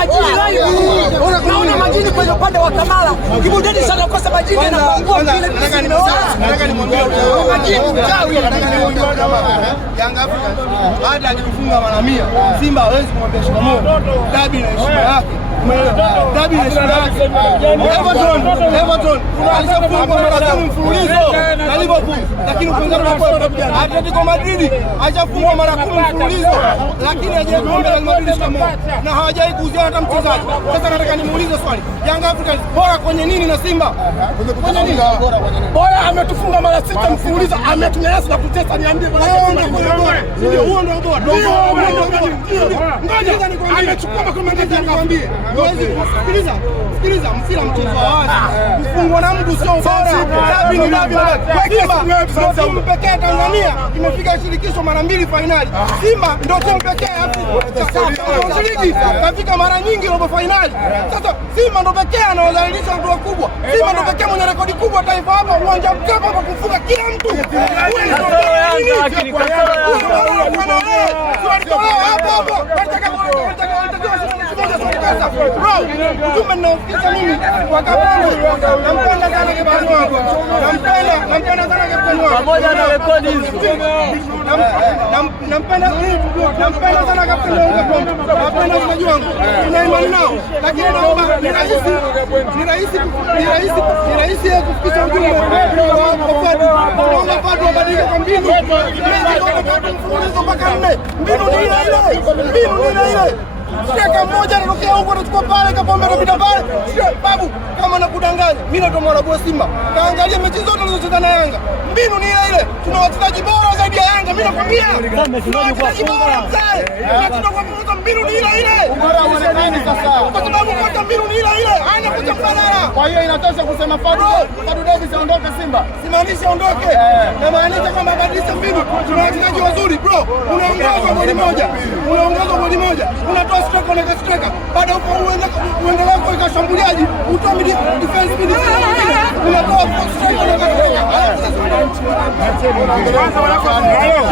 majini live. Naona majini kwenye upande wa Kamara. Kibudeni sana kosa majini na pangua kile kile. Nataka nimwambie majini chawi Yanga Afrika. Baada ya kufunga mara 100, Simba hawezi kumwambia shikamoo. Dabi na heshima yake. Dabi na heshima yake. Everton alishafunga mara 10 mfululizo na Liverpool, lakini ukiangalia na Atletico Madrid hajafunga mara 10 mfululizo, lakini hajafunga Real Madrid shikamoo na hawajai kuuzia hata mchezaji. Sasa nataka nimuulize swali, Yanga Afrika bora kwenye nini na Simba? Kwenye nini? Bora ametufunga mara 6 mfululizo, ametunyanyasa na kutesa. Niambie bora ndio huo ndio bora. Ngoja amechukua makomanda nikwambie. Sikiliza, mpira mchezo wa wazi. Kufungwa na mtu sio bora. Dabi ni dabi. Simba timu pekee Tanzania imefika shirikisho mara 2 finali. Simba ndio timu pekee Afrika ligi kafika mara nyingi robo finali. Sasa Simba ndio pekee anaodhalilisha watu wakubwa. Simba ndio pekee mwenye rekodi kubwa taifa hapa, uwanja mkapa hapa kufunga kila mtu. Ujumbe ninaofikisha mimi kwa Kapombe, nampenda sana kapteni wangu, nampenda sana kapteni wangu pamoja na rekodi hizo, nampenda sana kapteni wangu Kapombe, napenda wachezaji wangu, tuna imani nao, lakini naomba ni rahisi kufikisha ujumbe kwa watu wabadilike kwa mbinu, mpaka 4 mbinu ni ile. Shika mmoja anatokea huko anachukua pale, Kapombe anapita pale. Babu kama nakudanganya, mimi ndo mwarabu wa Simba. Kaangalia mechi zote alizocheza na Yanga. Mbinu ni ile. Tuna wachezaji bora zaidi ya Yanga. Mimi nakwambia. Tuna wachezaji bora mzee. Tunataka mbinu ni ile. Ubora uonekane sasa. Kwa sababu kwa mbinu ni ile. Haina kuja mbadala. Kwa hiyo inatosha kusema Fadu Davis aondoke Simba. Simaanisha aondoke. Na maanisha kwamba badilisha mbinu. Tuna wachezaji wazuri bro. Unaongeza goli moja. Unatoa striker na striker. Baada huko uendelea kwa shambuliaji, utoa defense mid. Unatoa striker na striker.